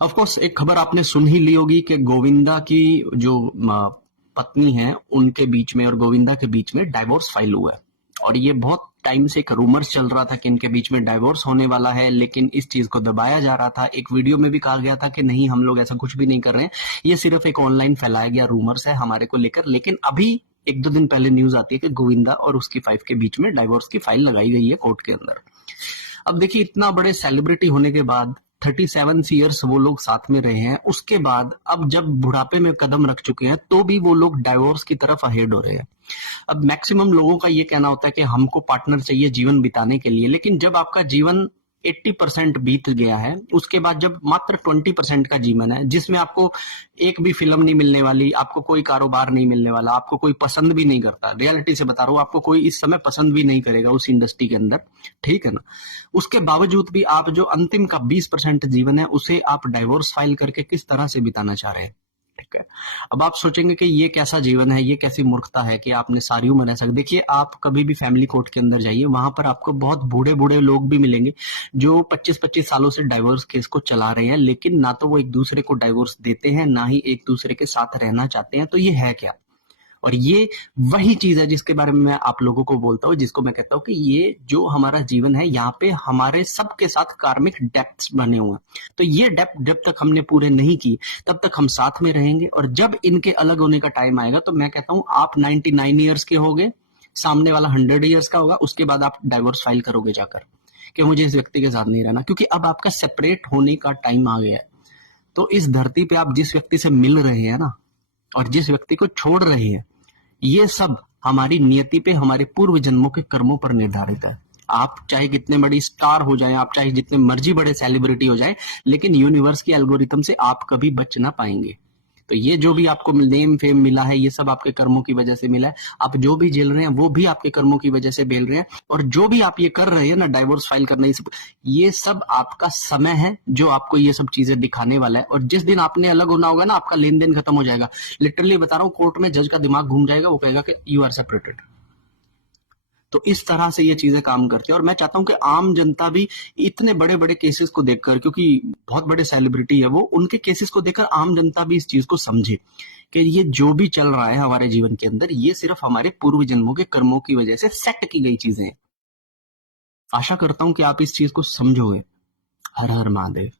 Of course एक खबर आपने सुन ही ली होगी कि गोविंदा की जो पत्नी है उनके बीच में और गोविंदा के बीच में डाइवोर्स फाइल हुआ है। और ये बहुत टाइम से एक रूमर्स चल रहा था कि इनके बीच में डाइवोर्स होने वाला है, लेकिन इस चीज को दबाया जा रहा था। एक वीडियो में भी कहा गया था कि नहीं, हम लोग ऐसा कुछ भी नहीं कर रहे हैं, ये सिर्फ एक ऑनलाइन फैलाया गया रूमर्स है हमारे को लेकर। लेकिन अभी एक दो दिन पहले न्यूज आती है कि गोविंदा और उसकी वाइफ के बीच में डाइवोर्स की फाइल लगाई गई है कोर्ट के अंदर। अब देखिए, इतना बड़े सेलिब्रिटी होने के बाद 37 ईयर्स वो लोग साथ में रहे हैं, उसके बाद अब जब बुढ़ापे में कदम रख चुके हैं तो भी वो लोग डाइवोर्स की तरफ अहेड हो रहे हैं। अब मैक्सिमम लोगों का ये कहना होता है कि हमको पार्टनर चाहिए जीवन बिताने के लिए, लेकिन जब आपका जीवन 80% बीत गया है, उसके बाद जब मात्र 20% का जीवन है, जिसमें आपको एक भी फिल्म नहीं मिलने वाली, आपको कोई कारोबार नहीं मिलने वाला, आपको कोई पसंद भी नहीं करता, रियलिटी से बता रहा हूँ, आपको कोई इस समय पसंद भी नहीं करेगा उस इंडस्ट्री के अंदर, ठीक है ना। उसके बावजूद भी आप जो अंतिम का 20% जीवन है उसे आप डाइवोर्स फाइल करके किस तरह से बिताना चाह रहे हैं, ठीक है। अब आप सोचेंगे कि ये कैसा जीवन है, ये कैसी मूर्खता है कि आपने सारी उम्र ऐसा। देखिए, आप कभी भी फैमिली कोर्ट के अंदर जाइए, वहां पर आपको बहुत बूढ़े बूढ़े लोग भी मिलेंगे जो 25-25 सालों से डाइवोर्स केस को चला रहे हैं, लेकिन ना तो वो एक दूसरे को डाइवोर्स देते हैं, ना ही एक दूसरे के साथ रहना चाहते हैं। तो ये है क्या? और ये वही चीज है जिसके बारे में मैं आप लोगों को बोलता हूँ, जिसको मैं कहता हूँ कि ये जो हमारा जीवन है, यहाँ पे हमारे सबके साथ कार्मिक डेप्थ्स बने हुए हैं। तो ये डेप्थ जब तक हमने पूरे नहीं की, तब तक हम साथ में रहेंगे। और जब इनके अलग होने का टाइम आएगा, तो मैं कहता हूँ आप 99 ईयर्स के होगे, सामने वाला 100 ईयर्स का होगा, उसके बाद आप डाइवोर्स फाइल करोगे जाकर कि मुझे इस व्यक्ति के साथ नहीं रहना, क्योंकि अब आपका सेपरेट होने का टाइम आ गया है। तो इस धरती पे आप जिस व्यक्ति से मिल रहे हैं ना, और जिस व्यक्ति को छोड़ रहे हैं, ये सब हमारी नियति पे, हमारे पूर्व जन्मों के कर्मों पर निर्धारित है। आप चाहे कितने बड़ी स्टार हो जाएं, आप चाहे जितने मर्जी बड़े सेलिब्रिटी हो जाएं, लेकिन यूनिवर्स की एल्गोरिथम से आप कभी बच ना पाएंगे। तो ये जो भी आपको नेम फेम मिला है, ये सब आपके कर्मों की वजह से मिला है। आप जो भी झेल रहे हैं वो भी आपके कर्मों की वजह से झेल रहे हैं। और जो भी आप ये कर रहे हैं ना, डाइवोर्स फाइल करना, ये सब आपका समय है जो आपको ये सब चीजें दिखाने वाला है। और जिस दिन आपने अलग होना होगा ना, आपका लेन देन खत्म हो जाएगा। लिटरली बता रहा हूँ, कोर्ट में जज का दिमाग घूम जाएगा, वो कहेगा कि यू आर सेपरेटेड। तो इस तरह से ये चीजें काम करती है। और मैं चाहता हूं कि आम जनता भी इतने बड़े बड़े केसेस को देखकर, क्योंकि बहुत बड़े सेलिब्रिटी है वो, उनके केसेस को देखकर आम जनता भी इस चीज को समझे कि ये जो भी चल रहा है हमारे जीवन के अंदर, ये सिर्फ हमारे पूर्व जन्मों के कर्मों की वजह से सेट की गई चीजें हैं। आशा करता हूं कि आप इस चीज को समझोगे। हर हर महादेव।